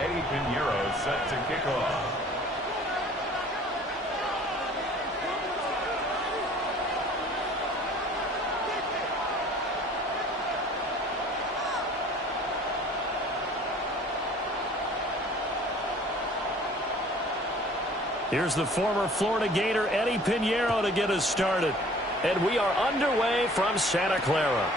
Eddie Pinheiro set to kick off. Here's the former Florida Gator Eddie Pinheiro to get us started. And we are underway from Santa Clara.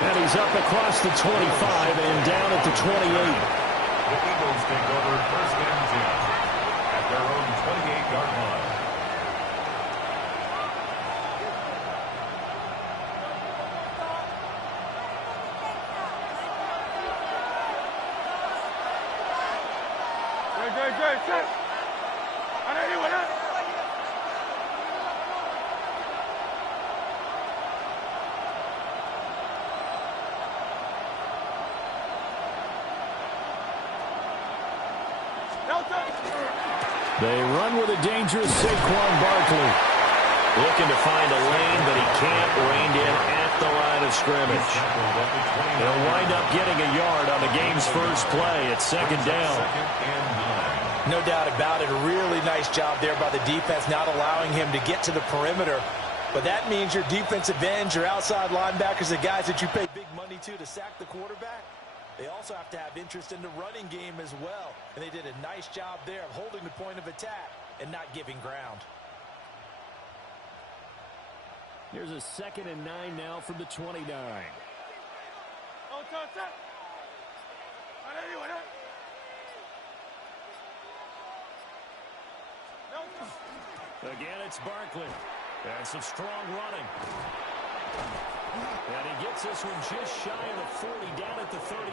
And he's up across the 25 and down at the 28. The Eagles take over first and 10 at their own 28-yard line. They run with a dangerous Saquon Barkley. Looking to find a lane, but he can't reined in at the line of scrimmage. They'll wind up getting a yard on the game's first play. It's second down. No doubt about it. A really nice job there by the defense, not allowing him to get to the perimeter. But that means your defensive ends, your outside linebackers, the guys that you pay big money to sack the quarterback, they also have to have interest in the running game as well. And they did a nice job there of holding the point of attack and not giving ground. Here's a 2nd and 9 now from the 29. Again, it's Barkley. And some strong running. And he gets this one just shy of the 40, down at the 39.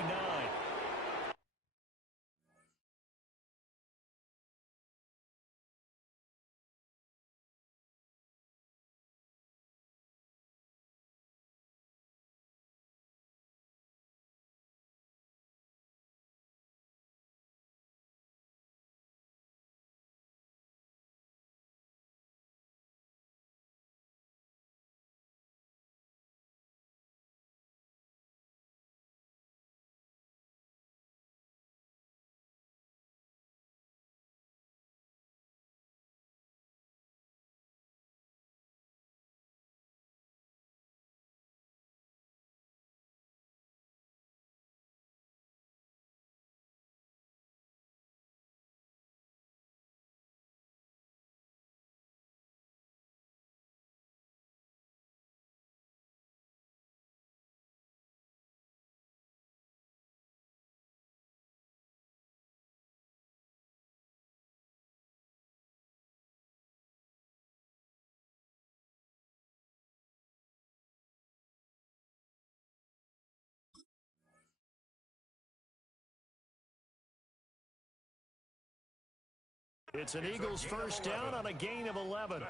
It's an Eagles first down on a gain of 11.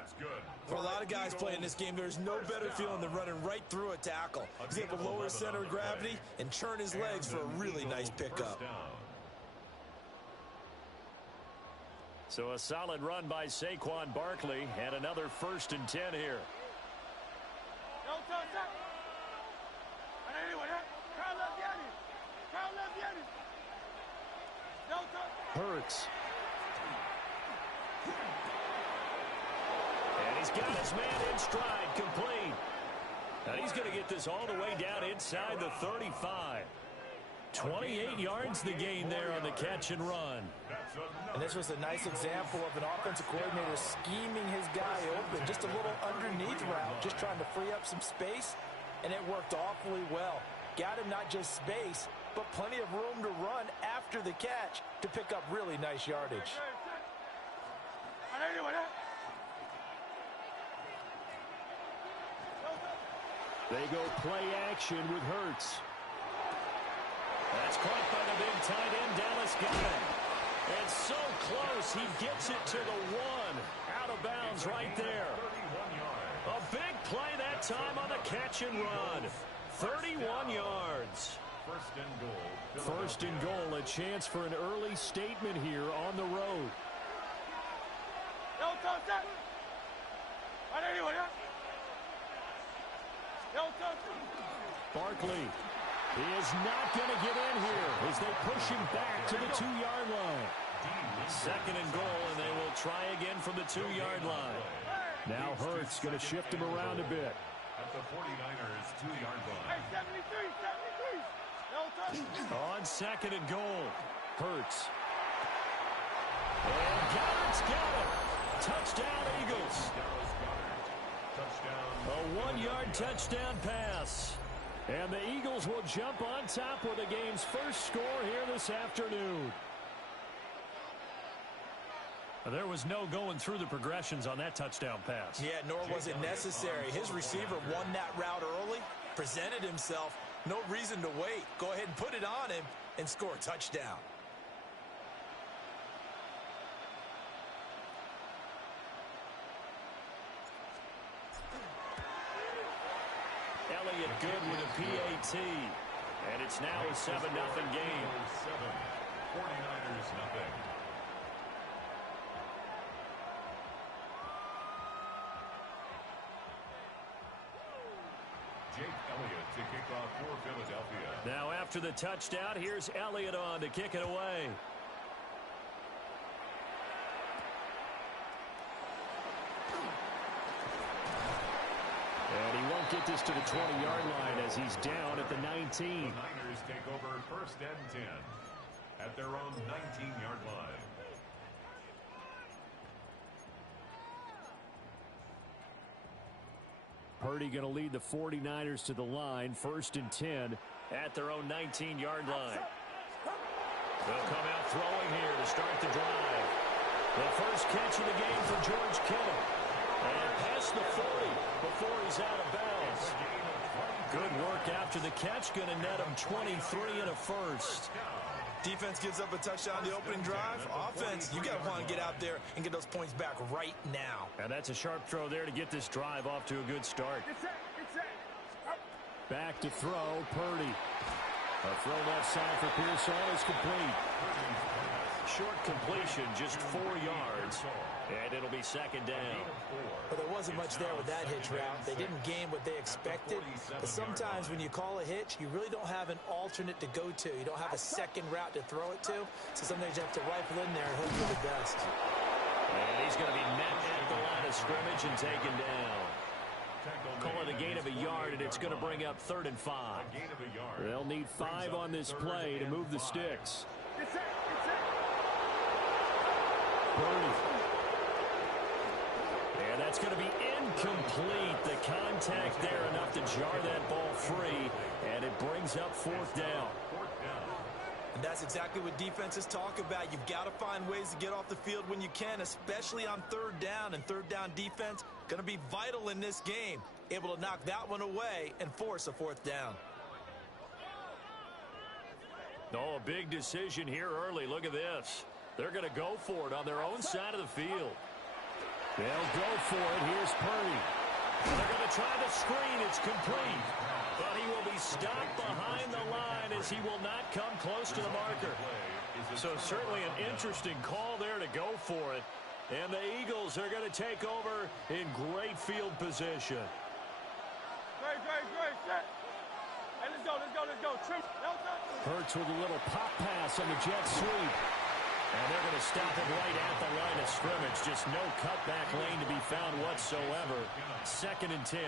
For a lot of guys playing this game, there's no better feeling than running right through a tackle. He's able to lower his center of gravity and churn his legs for a really nice pickup. So a solid run by Saquon Barkley and another 1st and 10 here. Hurts. And he's got his man in stride, complete. And he's going to get this all the way down inside the 35. 28 yards the gain there on the catch and run. And this was a nice example of an offensive coordinator scheming his guy open. Just a little underneath route, just trying to free up some space, and it worked awfully well. Got him not just space, but plenty of room to run after the catch to pick up really nice yardage. They go play action with Hurts. That's caught by the big tight end, Dallas Goedert. And so close, he gets it to the 1. Out of bounds right there. A big play that time on the catch and run. 31 yards. First and goal, a chance for an early statement here on the road. Barkley. He is not going to get in here as they push him back to the 2-yard line. Second and goal, and they will try again from the 2-yard line. Now Hurts going to shift him around a bit. At the 49ers 2-yard line. 73. On second and goal, Hurts. And Goddard's got it. Touchdown, Eagles. A 1-yard touchdown pass. And the Eagles will jump on top with the game's first score here this afternoon. There was no going through the progressions on that touchdown pass. Yeah, nor was it necessary. His receiver won that route early, presented himself. No reason to wait. Go ahead and put it on him and score a touchdown. Elliott good with a PAT. And it's now a 7-0 game. 49ers nothing. Jake Elliott to kick off for Philadelphia. Now after the touchdown, here's Elliott on to kick it away. And he won't get this to the 20-yard line as he's down at the 19. The Niners take over first and 10 at their own 19-yard line. Purdy going to lead the 49ers to the line, first and 10 at their own 19-yard line. They'll come out throwing here to start the drive. The first catch of the game for George Kittle. And past the 40 before he's out of bounds. Good work after the catch. Going to net him 23 and a first. Defense gives up a touchdown the opening drive. Offense, you got to want to get out there and get those points back right now. And that's a sharp throw there to get this drive off to a good start. Back to throw, Purdy. A throw left side for Pearson is complete. Short completion, just 4 yards. And it'll be second down. But there wasn't much there with that hitch route. They didn't gain what they expected. But sometimes when you call a hitch, you really don't have an alternate to go to. You don't have a second route to throw it to. So sometimes you have to rifle in there and hope for the best. And he's going to be met at the line of scrimmage and taken down. Call it a gain of a yard, and it's going to bring up 3rd and 5. They'll need 5 on this play to move the sticks. Purdy. And that's going to be incomplete. The contact there enough to jar that ball free, and it brings up 4th down. And that's exactly what defenses talk about. You've got to find ways to get off the field when you can, especially on 3rd down. And 3rd down defense going to be vital in this game. Able to knock that one away and force a 4th down. Oh, a big decision here early. Look at this. They're going to go for it on their own side of the field. They'll go for it. Here's Purdy. They're going to try the screen. It's complete. But he will be stopped behind the line as he will not come close to the marker. So certainly an interesting call there to go for it. And the Eagles are going to take over in great field position. Great. Hey, let's go. Hurts with a little pop pass on the jet sweep. And they're going to stop it right at the line of scrimmage. Just no cutback lane to be found whatsoever. 2nd and 10.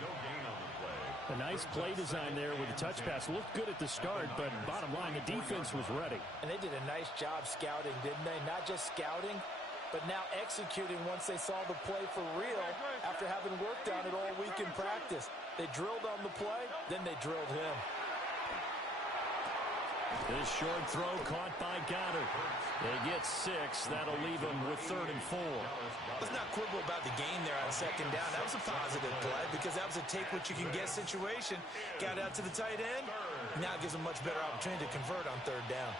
No gain on the play. A nice play design there with the touch pass. Looked good at the start, but bottom line, the defense was ready. And they did a nice job scouting, didn't they? Not just scouting, but now executing once they saw the play for real after having worked on it all week in practice. They drilled on the play, then they drilled him. This short throw caught by Goddard. They get 6. That'll leave them with 3rd and 4. Let's not quibble about the gain there on 2nd down. That was a positive play because that was a take-what-you-can-get situation. Got out to the tight end. Now it gives them much better opportunity to convert on 3rd down.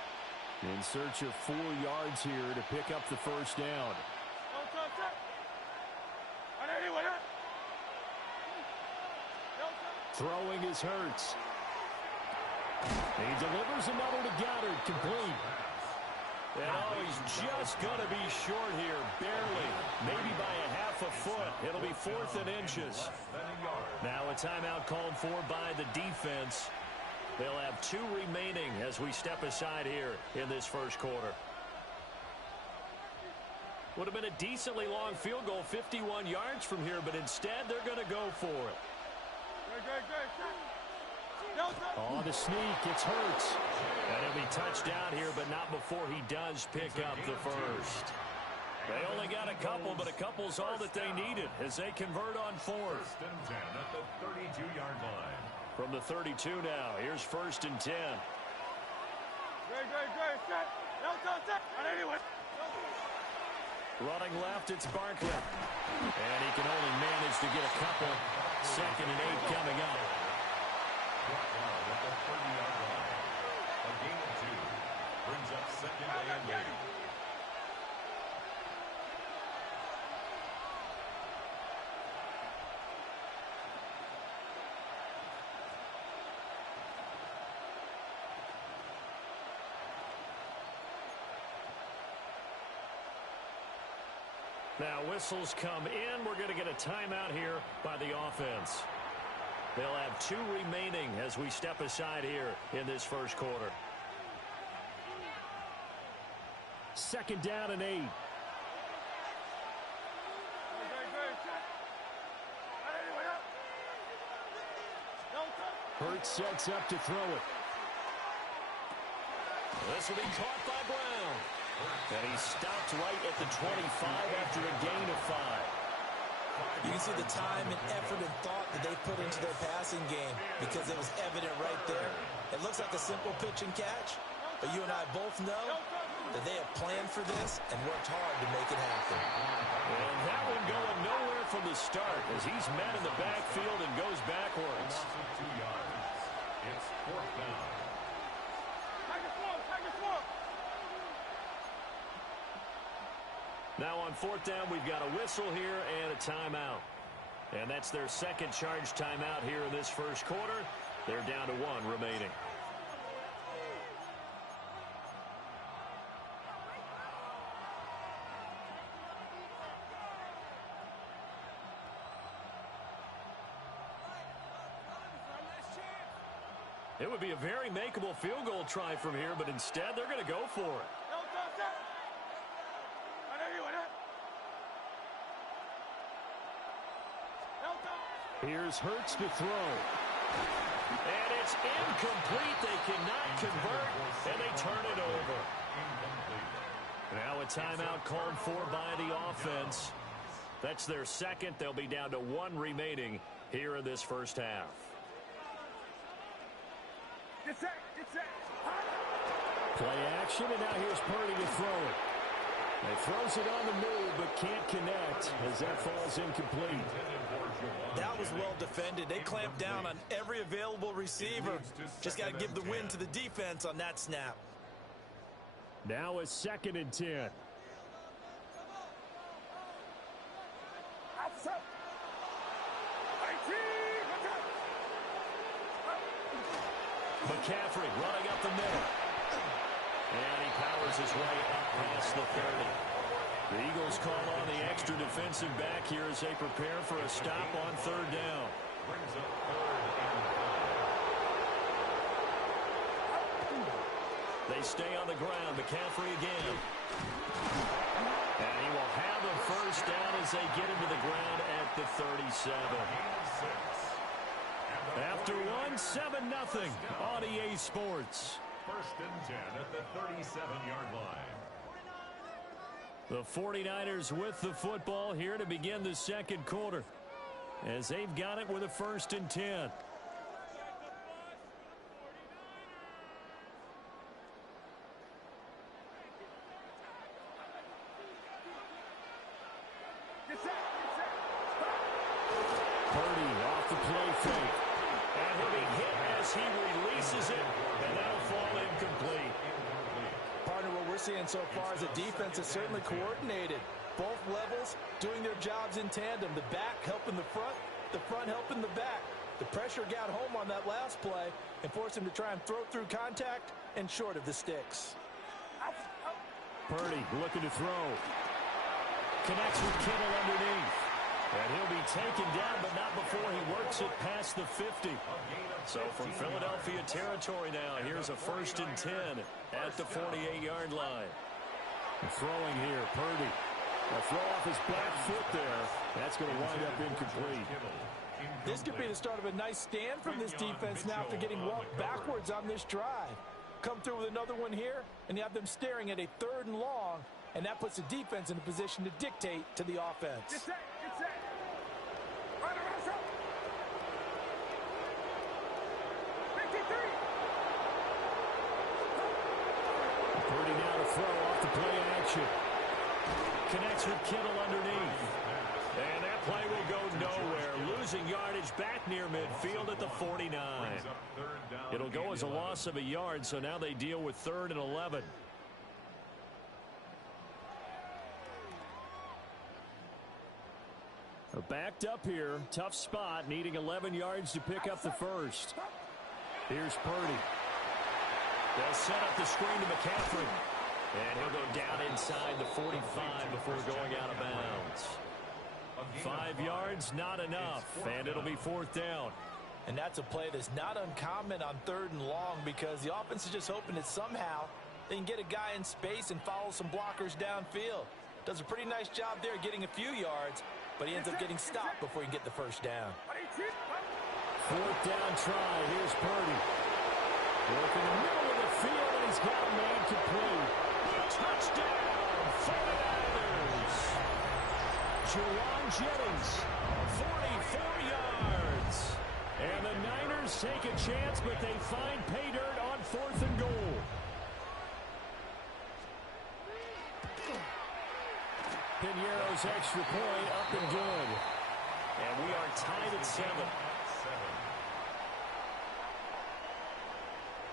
In search of 4 yards here to pick up the first down. Throwing is Hurts. He delivers another to Goddard, complete. And oh, he's just going to be short here, barely. Maybe by a half a foot. It'll be 4th and inches. Now a timeout called for by the defense. They'll have 2 remaining as we step aside here in this first quarter. Would have been a decently long field goal, 51 yards from here, but instead they're going to go for it. On the sneak, it's Hurts. And he'll be touched down here, but not before he does pick up the first. They only got a couple, but a couple's all that they needed as they convert on 4th. 1st and 10 at the 32-yard line. From the 32 now, here's 1st and 10. Running left, it's Barkley. And he can only manage to get a couple. 2nd and 8 coming up. Brought down at the 30-yard line. A gain of 2 brings up 2nd and 8. Now whistles come in. We're going to get a timeout here by the offense. They'll have 2 remaining as we step aside here in this first quarter. 2nd down and 8. Hurts sets up to throw it. This will be caught by Brown. And he stopped right at the 25 after a gain of 5. You can see the time and effort and thought that they put into their passing game because it was evident right there. It looks like a simple pitch and catch, but you and I both know that they have planned for this and worked hard to make it happen. And that one going nowhere from the start as he's met in the backfield and goes backwards. 2 yards. It's 4th down. Now on 4th down, we've got a whistle here and a timeout. And that's their 2nd charge timeout here in this first quarter. They're down to 1 remaining. It would be a very makeable field goal try from here, but instead they're going to go for it. Here's Hurts to throw. And it's incomplete. They cannot convert, and they turn it over. Now a timeout called for by the offense. That's their 2nd. They'll be down to 1 remaining here in this first half. Play action, and now here's Purdy to throw it. He throws it on the move, but can't connect as that falls incomplete. That was well defended. They clamped down on every available receiver. Just got to give the win to the defense on that snap. Now a 2nd and 10. McCaffrey running up the middle. And he powers his way up past the 30. The Eagles call on the extra defensive back here as they prepare for a stop on 3rd down. Brings up 3rd and 5. They stay on the ground. McCaffrey again. And he will have a first down as they get into the ground at the 37. After one, 7-0 on EA Sports. 1st and 10 at the 37-yard line. The 49ers with the football here to begin the second quarter as they've got it with a 1st and 10. Purdy off the play fake. And he'll be hit as he releases it, and that'll fall incomplete. Partner, what we're seeing so far is a defense is certainly coordinated. Both levels doing their jobs in tandem. The back helping the front helping the back. The pressure got home on that last play and forced him to try and throw through contact and short of the sticks. Purdy looking to throw. Connects with Kittle underneath. And he'll be taken down, but not before he works it past the 50. So from Philadelphia territory now, here's a 1st and 10 at the 48-yard line. Throwing here, Purdy. A throw off his back foot there. That's going to wind up incomplete. This could be the start of a nice stand from this defense now after getting walked backwards on this drive. Come through with another one here, and you have them staring at a 3rd and long, and that puts the defense in a position to dictate to the offense. Get set, get set. Run around, shot. 53. Purdy now to throw off the play action. Connects with Kittle underneath. And that play will go nowhere. Losing yardage back near midfield at the 49. It'll go as a loss of a yard, so now they deal with 3rd and 11. Backed up here. Tough spot, needing 11 yards to pick up the first. Here's Purdy. They'll set up the screen to McCaffrey. And he'll go down inside the 45 before going out of bounds. 5 yards, not enough, and it'll be 4th down. And that's a play that's not uncommon on 3rd and long because the offense is just hoping that somehow they can get a guy in space and follow some blockers downfield. Does a pretty nice job there getting a few yards, but he ends up getting stopped before he can get the first down. 4th down try. Here's Purdy. Working in the middle of the field, and he's got a man complete. Touchdown, 49ers. Juwan Jennings, 44 yards. And the Niners take a chance, but they find pay dirt on 4th and goal. Pinheiro's extra point up and good. And we are tied at 7.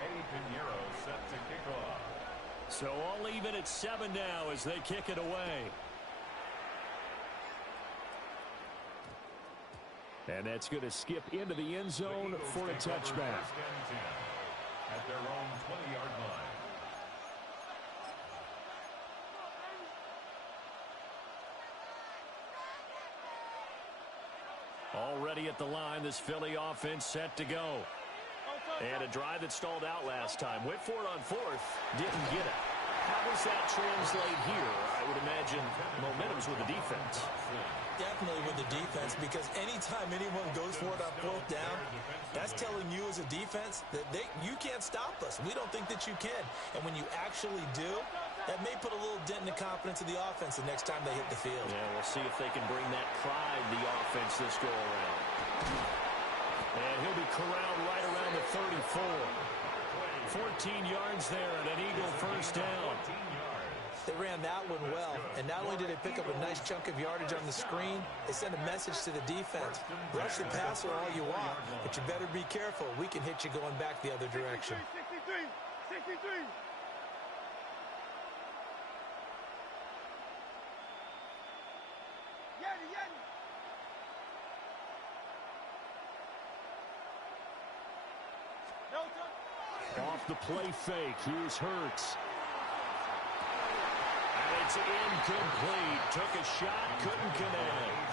Eddie Pinheiro set to kick off. So all even at 7 now as they kick it away. And that's going to skip into the end zone for a touchback. At their own 20-yard line. Already at the line, this Philly offense set to go. And a drive that stalled out last time. Went for it on 4th, didn't get it. How does that translate here? I would imagine momentum's with the defense. Definitely with the defense, because anytime anyone goes for it on 4th down, that's telling you as a defense that you can't stop us. We don't think that you can. And when you actually do, that may put a little dent in the confidence of the offense the next time they hit the field. Yeah, we'll see if they can bring that pride the offense this go around. And he'll be corralled right around the 34. 14 yards there and an Eagle first down. They ran that one well, and not only did they pick up a nice chunk of yardage on the screen, they sent a message to the defense. Rush the passer all you want, but you better be careful. We can hit you going back the other direction. 63. Yeti. Off the play fake, here's Hurts. And it's incomplete. Took a shot, couldn't connect.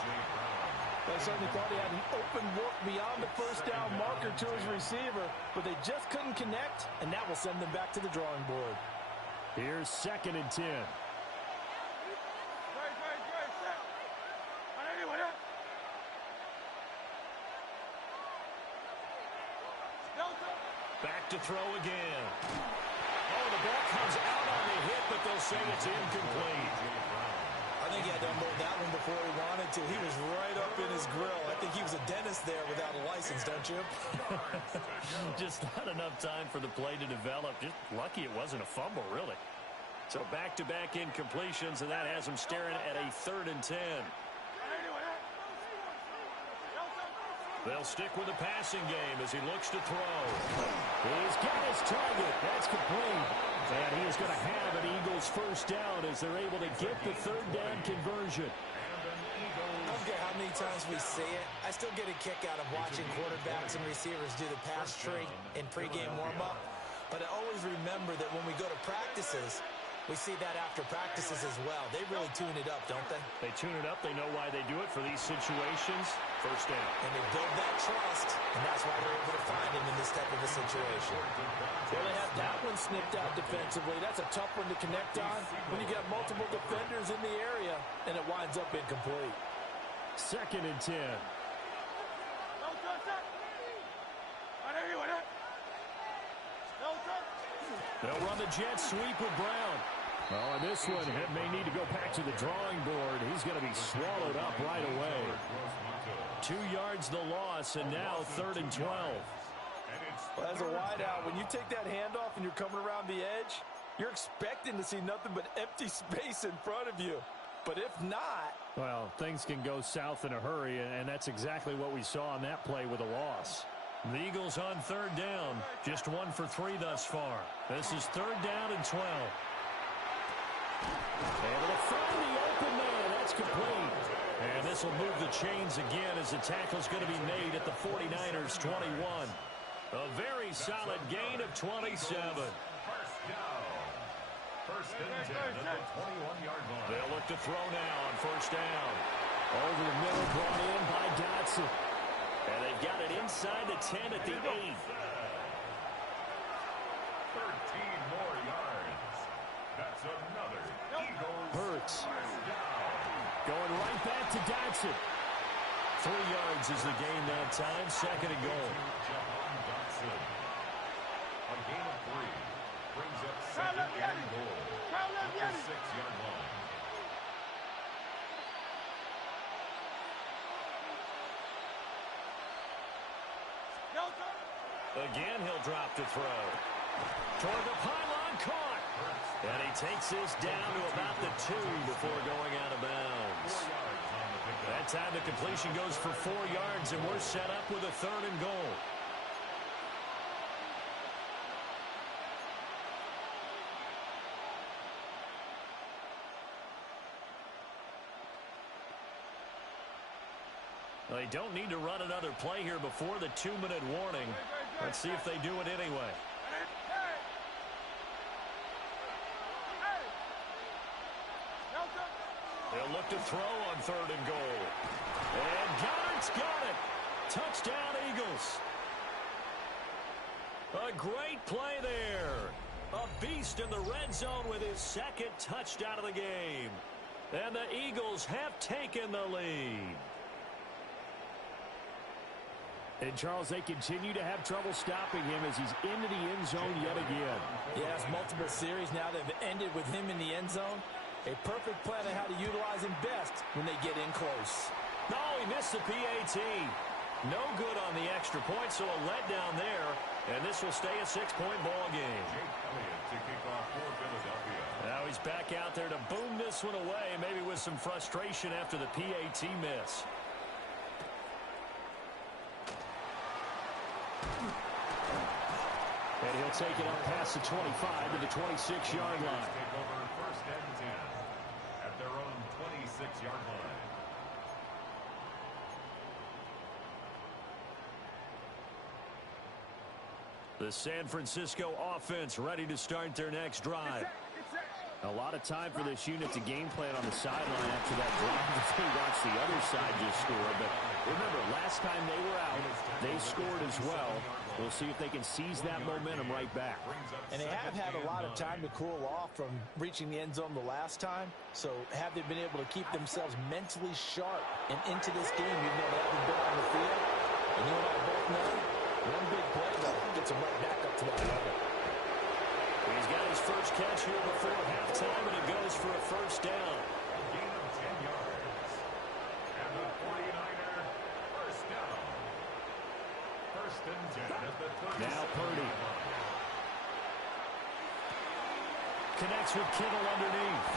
They certainly thought he had an open look beyond the first down marker to his receiver, but they just couldn't connect, and that will send them back to the drawing board. Here's 2nd and 10. Back to throw again. Oh, the ball comes out on the hit, but they'll say it's incomplete. I think he had to unload that one before he wanted to. He was right up in his grill. I think he was a dentist there without a license, don't you? Just not enough time for the play to develop. Just lucky it wasn't a fumble, really. So back-to-back incompletions, and that has him staring at a 3rd and 10. They'll stick with the passing game as he looks to throw. He's got his target. That's complete. And he is going to have an Eagles first down as they're able to get the 3rd down conversion. I don't care how many times we see it. I still get a kick out of watching quarterbacks and receivers do the pass tree in pregame warm-up. But I always remember that when we go to practices, We see that after practices as well. They really tune it up, don't they? They tune it up. They know why they do it for these situations. First down. And they build that trust, and that's why they're able to find him in this type of a situation. Well, they have that one snipped out defensively. That's a tough one to connect on when you got multiple defenders in the area, and it winds up incomplete. 2nd and 10. They'll run the jet sweep with Brown. Oh, and this one may need to go back to the drawing board. He's going to be swallowed up right away. 2 yards the loss, and now 3rd and 12. Well, as a wideout, when you take that handoff and you're coming around the edge, you're expecting to see nothing but empty space in front of you. But if not... Well, things can go south in a hurry, and that's exactly what we saw on that play with a loss. The Eagles on 3rd down. Just 1 for 3 thus far. This is 3rd down and 12. Able to find the open man. That's complete. And this will move the chains again as the tackle's going to be made at the 49ers' 21. A very solid gain of 27. First and 10 at the 21-yard line. They'll look to throw now on 1st down. Over the middle, brought in by Dotson. And they've got it inside the 10 at the 8. 13 more yards. That's another Eagles. Hurts. Going right back to Dotson. 3 yards is the gain that time. 2nd and goal. A gain of 3 brings up 2nd and goal at the 6-yard line. Again, he'll drop to throw. Toward the pylon, caught. And he takes this down to about the 2 before going out of bounds. That time the completion goes for 4 yards, and we're set up with a 3rd and goal. They don't need to run another play here before the 2-minute warning. Let's see if they do it anyway. They'll look to throw on 3rd and goal. And Goddard's got it. Touchdown, Eagles. A great play there. A beast in the red zone with his 2nd touchdown of the game. And the Eagles have taken the lead. And, Charles, they continue to have trouble stopping him as he's into the end zone yet again. Yes, multiple series now that have ended with him in the end zone. A perfect plan on how to utilize him best when they get in close. No, he missed the PAT. No good on the extra point, so a letdown there. And this will stay a 6-point ball game. Jake Elliott to kick off for Philadelphia. Now he's back out there to boom this one away, maybe with some frustration after the PAT miss. And he'll take it up past the 25 to the 26-yard line. Take over 1st and 10 at their own 26-yard line. The San Francisco offense ready to start their next drive. A lot of time for this unit to game plan on the sideline after that drive. They watch the other side just score. But remember, last time they were out, they scored as well. We'll see if they can seize that momentum right back. And they have had a lot of time to cool off from reaching the end zone the last time. So have they been able to keep themselves mentally sharp and into this game, even though they haven't been on the field? And you and I both know, one big play though gets them right back up to that level. He's got his first catch here before halftime, and it goes for a 1st down. A gain of 10 yards. And the 49er 1st down. 1st and 10 at the 30. Now Purdy. Connects with Kittle underneath.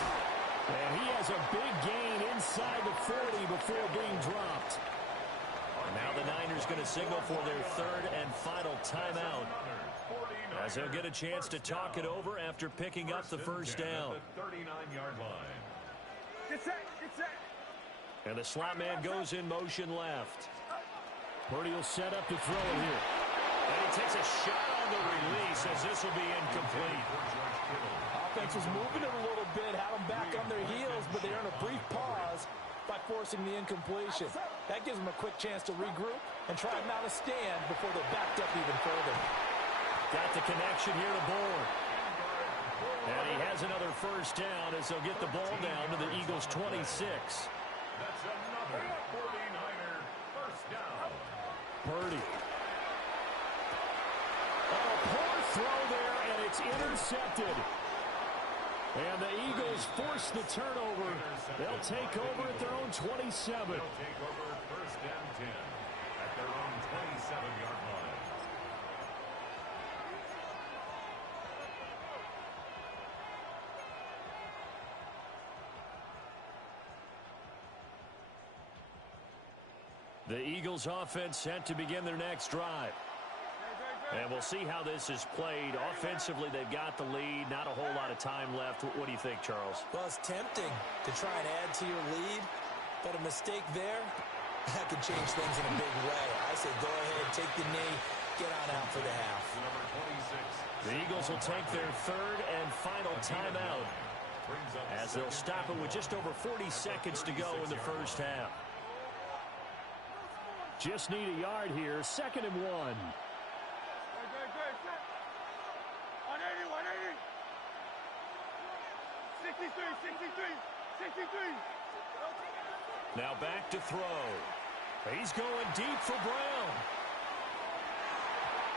And he has a big gain inside the 40 before being dropped. Now the Niners going to signal for their 3rd and final timeout, as they'll get a chance to talk it over after picking up the 1st down. The 39-yard line. Get set, get set. And the slot man goes in motion left. Purdy will set up to throw it here. And he takes a shot on the release as this will be incomplete. defense was moving it a little bit, had them back on their heels, but they earned a brief pause by forcing the incompletion. That gives them a quick chance to regroup and try and mount a stand before they're backed up even further. Got the connection here to Bourne. And he has another first down as they'll get the ball down to the Eagles' 26. That's another 49er first down. Purdy. Oh, poor throw there, and it's intercepted. And the Eagles force the turnover. They'll take over at their own 27. They'll take over first and 10 at their own 27-yard line. The Eagles offense set to begin their next drive. And we'll see how this is played. Offensively, they've got the lead. Not a whole lot of time left. What do you think, Charles? Well, it's tempting to try and add to your lead, but a mistake there, that could change things in a big way. I say go ahead, take the knee, get on out for the half. Number 26. The Eagles will take their third and final timeout as they'll stop it with just over 40 seconds to go in the first half. Just need a yard here. 2nd and 1. 63. Now back to throw. He's going deep for Brown.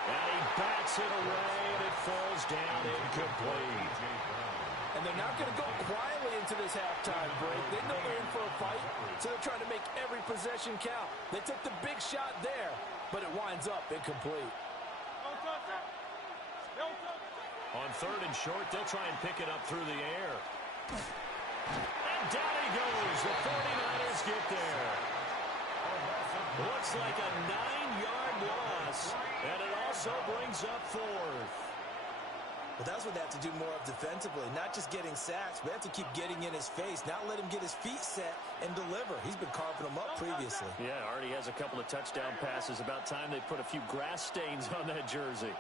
And he bats it away, and it falls down incomplete. And they're not going to go quietly into this halftime break. They know they're in for a fight, so they're trying to make every possession count. They took the big shot there, but it winds up incomplete. On 3rd and short, they'll try and pick it up through the air. And down he goes. The 49ers get there. Looks like a 9-yard loss, and it also brings up 4th. Well, that's what they have to do more of defensively, not just getting sacks, but they have to keep getting in his face, not let him get his feet set and deliver. He's been carving them up previously. Yeah, already has a couple of touchdown passes. About time they put a few grass stains on that jersey.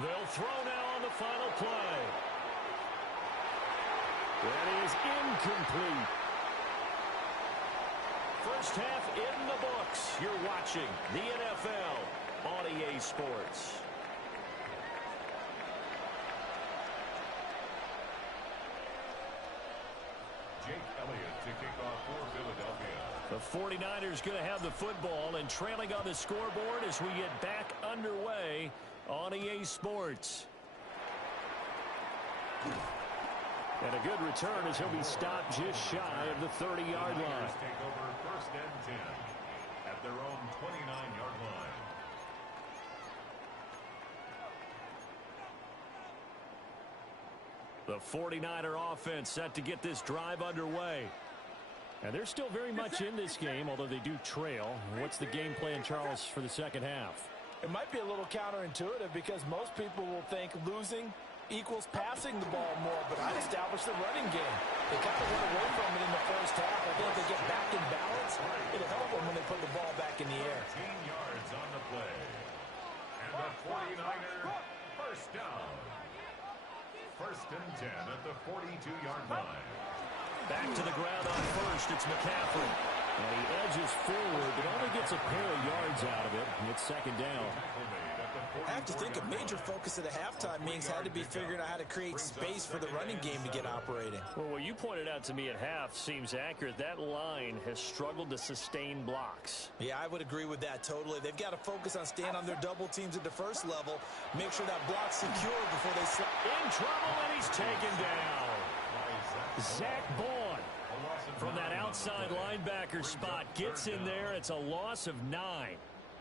They'll throw now on the final play. That is incomplete. First half in the books. You're watching the NFL on EA Sports. Jake Elliott to kick off for Philadelphia. The 49ers going to have the football and trailing on the scoreboard as we get back underway on EA Sports. And a good return as he'll be stopped just shy of the 30-yard line. Take over first and 10 at their own 29-yard line. The 49er offense set to get this drive underway. And they're still very much in this game, although they do trail. What's the game plan, Charles, for the second half? It might be a little counterintuitive because most people will think losing equals passing the ball more, but I'd establish the running game. They kind of went away from it in the first half. I think if they get back in balance, it'll help them when they put the ball back in the air. 14 yards on the play. And the 49er first down. First and 10 at the 42-yard line. Back to the ground on first. It's McCaffrey. And he edges forward, but only gets a pair of yards out of it. And it's 2nd down. I have to think a major focus of the halftime meetings had to be figuring out how to create space for the running game to get operating. Well, what you pointed out to me at half seems accurate. That line has struggled to sustain blocks. Yeah, I would agree with that totally. They've got to focus on staying on their double teams at the first level, make sure that block's secure before they slide. In trouble, and he's taken down. Zach Bourne from that outside linebacker spot gets in there. It's a loss of 9.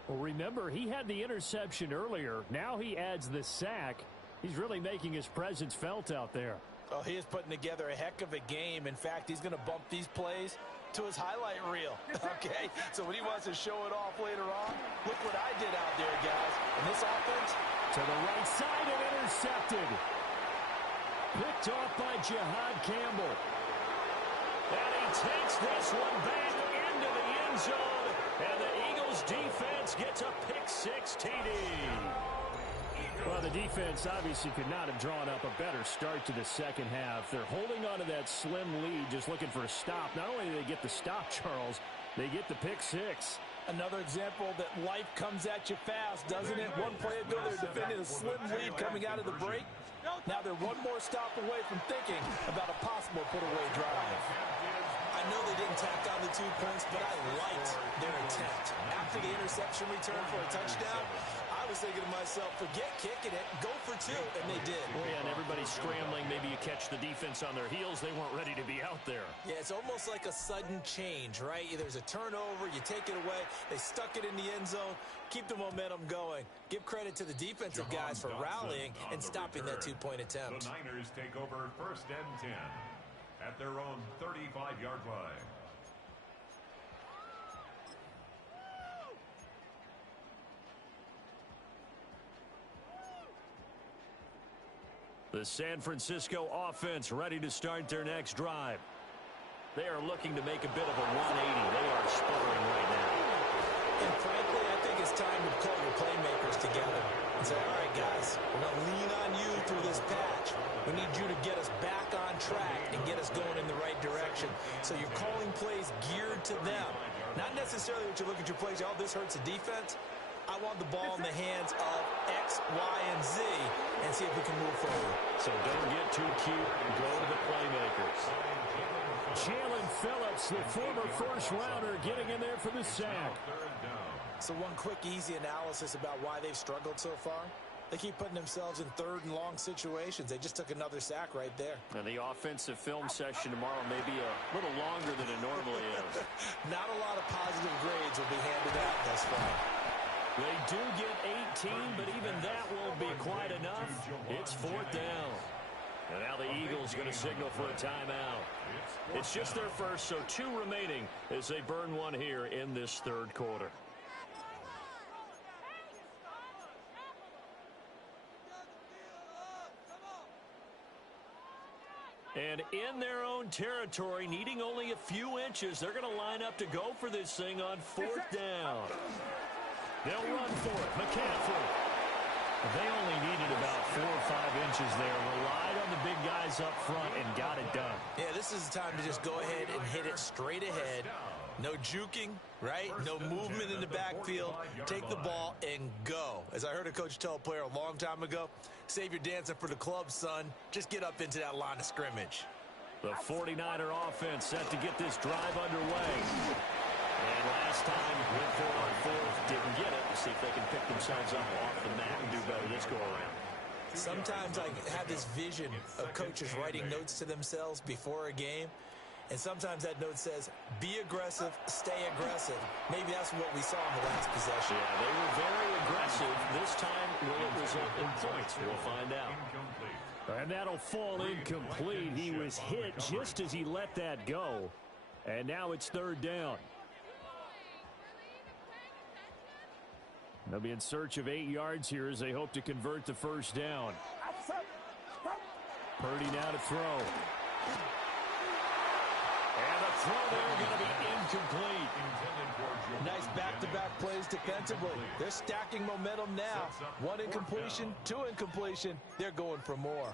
Well, remember, he had the interception earlier. Now he adds the sack. He's really making his presence felt out there. Oh, he is putting together a heck of a game. In fact, he's going to bump these plays to his highlight reel. Okay, so when he wants to show it off later on, look what I did out there, guys. And this offense, to the right side and intercepted. Picked off by Jihad Campbell. And he takes this one back into the end zone. And the Eagles defense gets a pick-6 TD. Well, the defense obviously could not have drawn up a better start to the second half. They're holding on to that slim lead, just looking for a stop. Not only do they get the stop, Charles, they get the pick-6. Another example that life comes at you fast, doesn't it? One play ago, they're defending a slim lead coming out of the break. Now they're one more stop away from thinking about a possible put-away drive. I know they didn't tack on the 2 points, but I liked their attempt. After the interception return for a touchdown, I was thinking to myself, forget kicking it, go for 2, and they did. Oh, yeah, and everybody's scrambling. Maybe you catch the defense on their heels. They weren't ready to be out there. Yeah, it's almost like a sudden change, right? There's a turnover, you take it away, they stuck it in the end zone, keep the momentum going. Give credit to the defensive guys for rallying and stopping that 2-point attempt. The Niners take over 1st and 10 at their own 35-yard line. The San Francisco offense ready to start their next drive. They are looking to make a bit of a 180. They are sputtering right now. And frankly, I think it's time to call your playmakers together and say, all right, guys, we're going to lean on you through this patch. We need you to get us back on track and get us going in the right direction. So you're calling plays geared to them. Not necessarily that you look at your plays, oh, this hurts the defense. I want the ball in the hands of X, Y, and Z and see if we can move forward. So don't get too cute. Go to the playmakers. Jalen Phillips, the former first-rounder, getting in there for the sack. So one quick, easy analysis about why they've struggled so far. They keep putting themselves in 3rd and long situations. They just took another sack right there. And the offensive film session tomorrow may be a little longer than it normally is. Not a lot of positive grades will be handed out thus far. They do get 18, but even that won't be quite enough. It's 4th down. And now the Eagles going to signal for a timeout. It's just their first, so 2 remaining as they burn one here in this 3rd quarter. And in their own territory, needing only a few inches, they're going to line up to go for this thing on 4th down. They'll run for it. McCaffrey. They only needed about 4 or 5 inches there. Relied on the big guys up front and got it done. Yeah, this is the time to just go ahead and hit it straight ahead. No juking, right? No movement in the backfield. Take the ball and go. As I heard a coach tell a player a long time ago, save your dancing for the club, son. Just get up into that line of scrimmage. The 49er offense set to get this drive underway. And last time, went for it on 4th, didn't get it. We'll see if they can pick themselves up off the mat and do better this go-around. Sometimes I have this vision of coaches writing notes to themselves before a game. And sometimes that note says, be aggressive, stay aggressive. Maybe that's what we saw in the last possession. Yeah, they were very aggressive. This time, will it result in points? We'll find out. And that'll fall incomplete. He was hit just as he let that go. And now it's 3rd down. They'll be in search of 8 yards here as they hope to convert the 1st down. Purdy now to throw. And the throw there going to be incomplete. Nice back-to-back plays defensively. They're stacking momentum now. 1 incompletion, 2 incompletion. They're going for more.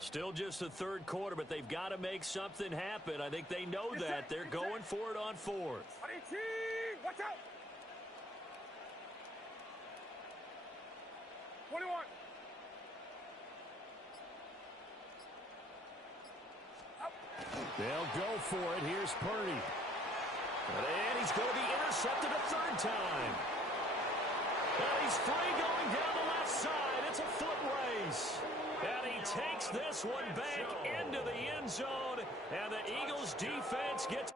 Still just the 3rd quarter, but they've got to make something happen. I think they know that. They're going for it on 4th. Watch out! 21. They'll go for it. Here's Purdy. And he's going to be intercepted a 3rd time. And he's free going down the left side. It's a foot race. And he takes this one back into the end zone. And the Eagles defense gets...